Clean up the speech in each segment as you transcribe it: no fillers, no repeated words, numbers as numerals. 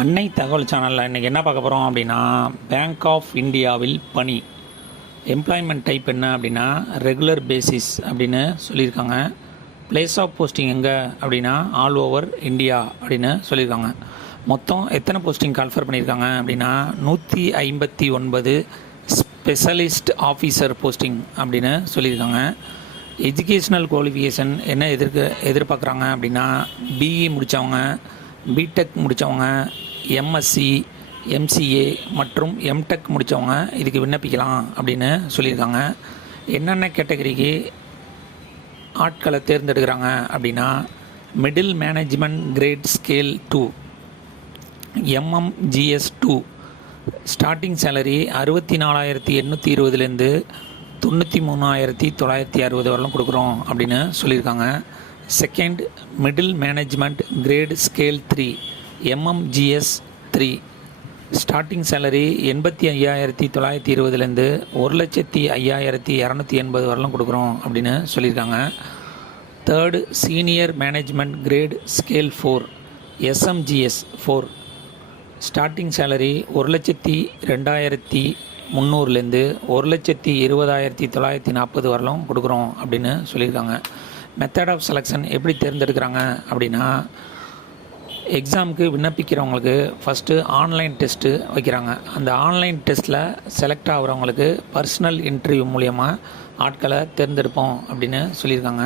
அன்னை தகவல் சேனலில் இன்றைக்கி என்ன பார்க்க போகிறோம் அப்படின்னா, பேங்க் ஆஃப் இந்தியாவில் பணி. எம்ப்ளாய்மெண்ட் டைப் என்ன அப்படின்னா ரெகுலர் பேசிஸ் அப்படின்னு சொல்லியிருக்காங்க. பிளேஸ் ஆஃப் போஸ்டிங் எங்கே அப்படின்னா ஆல் ஓவர் இந்தியா அப்படின்னு சொல்லியிருக்காங்க. மொத்தம் எத்தனை போஸ்டிங் கால்ஃபர் பண்ணியிருக்காங்க அப்படின்னா 159 ஸ்பெஷலிஸ்ட் ஆஃபீஸர் போஸ்டிங் அப்படின்னு சொல்லியிருக்காங்க. எஜுகேஷ்னல் குவாலிஃபிகேஷன் என்ன எதிர்பார்க்குறாங்க அப்படின்னா பிஇ முடித்தவங்க, பிடெக் முடித்தவங்க, எம்எஸ்சி, எம்சிஏ மற்றும் எம்டெக் முடித்தவங்க இதுக்கு விண்ணப்பிக்கலாம் அப்படின்னு சொல்லியிருக்காங்க. என்னென்ன கேட்டகரிக்கு ஆட்களை தேர்ந்தெடுக்கிறாங்க அப்படின்னா middle management great scale 2 MMGS 2 starting salary 64,820 93,960 வரலும் கொடுக்குறோம் அப்படின்னு சொல்லியிருக்காங்க. Second middle management great scale 3 MMGS 3 starting salary 85,920 1,05,280 வரலும் கொடுக்குறோம் அப்படின்னு சொல்லியிருக்காங்க. Third senior management great scale 4 SMGS 4 starting salary 1,02,300 1,20,940 வரலும் கொடுக்குறோம் அப்படின்னு சொல்லியிருக்காங்க. மெத்தட் ஆஃப் செலெக்ஷன் எப்படி தேர்ந்தெடுக்கிறாங்க அப்படின்னா எக்ஸாமுக்கு விண்ணப்பிக்கிறவங்களுக்கு ஃபஸ்ட்டு ஆன்லைன் டெஸ்ட்டு வைக்கிறாங்க. அந்த ஆன்லைன் டெஸ்ட்டில் செலக்ட் ஆகிறவங்களுக்கு பர்சனல் இன்டர்வியூ மூலியமாக ஆட்களை தேர்ந்தெடுப்போம் அப்படின்னு சொல்லியிருக்காங்க.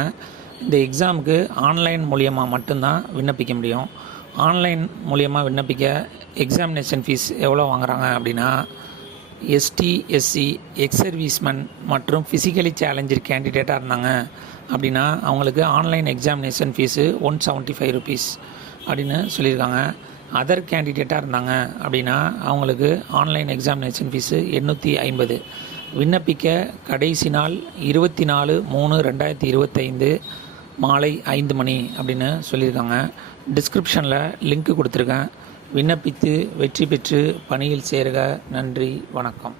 இந்த எக்ஸாமுக்கு ஆன்லைன் மூலியமாக மட்டும்தான் விண்ணப்பிக்க முடியும். ஆன்லைன் மூலியமாக விண்ணப்பிக்க எக்ஸாமினேஷன் ஃபீஸ் எவ்வளோ வாங்குறாங்க அப்படின்னா எஸ்டி, எஸ்சி, எக்ஸ் சர்வீஸ்மேன் மற்றும் ஃபிசிக்கலி சேலஞ்சர் கேண்டிடேட்டாக இருந்தாங்க அப்படின்னா அவங்களுக்கு ஆன்லைன் எக்ஸாமினேஷன் ஃபீஸு 175 ருபீஸ் அப்படின்னு சொல்லியிருக்காங்க. அதர் கேண்டிடேட்டாக இருந்தாங்க அப்படின்னா அவங்களுக்கு ஆன்லைன் எக்ஸாமினேஷன் ஃபீஸு 850. விண்ணப்பிக்க கடைசி நாள் 24/3/2025 மாலை 5 மணி அப்படின்னு சொல்லியிருக்காங்க. டிஸ்கிரிப்ஷனில் லிங்க் கொடுத்துருக்கேன். விண்ணப்பித்து வெற்றி பெற்று பணியில் சேருக. நன்றி, வணக்கம்.